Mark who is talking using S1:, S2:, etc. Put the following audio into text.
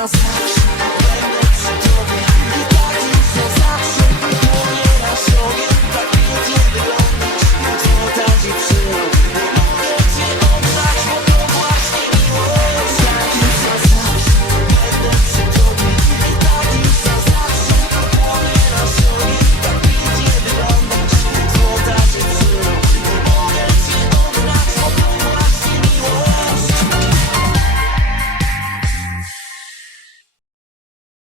S1: us.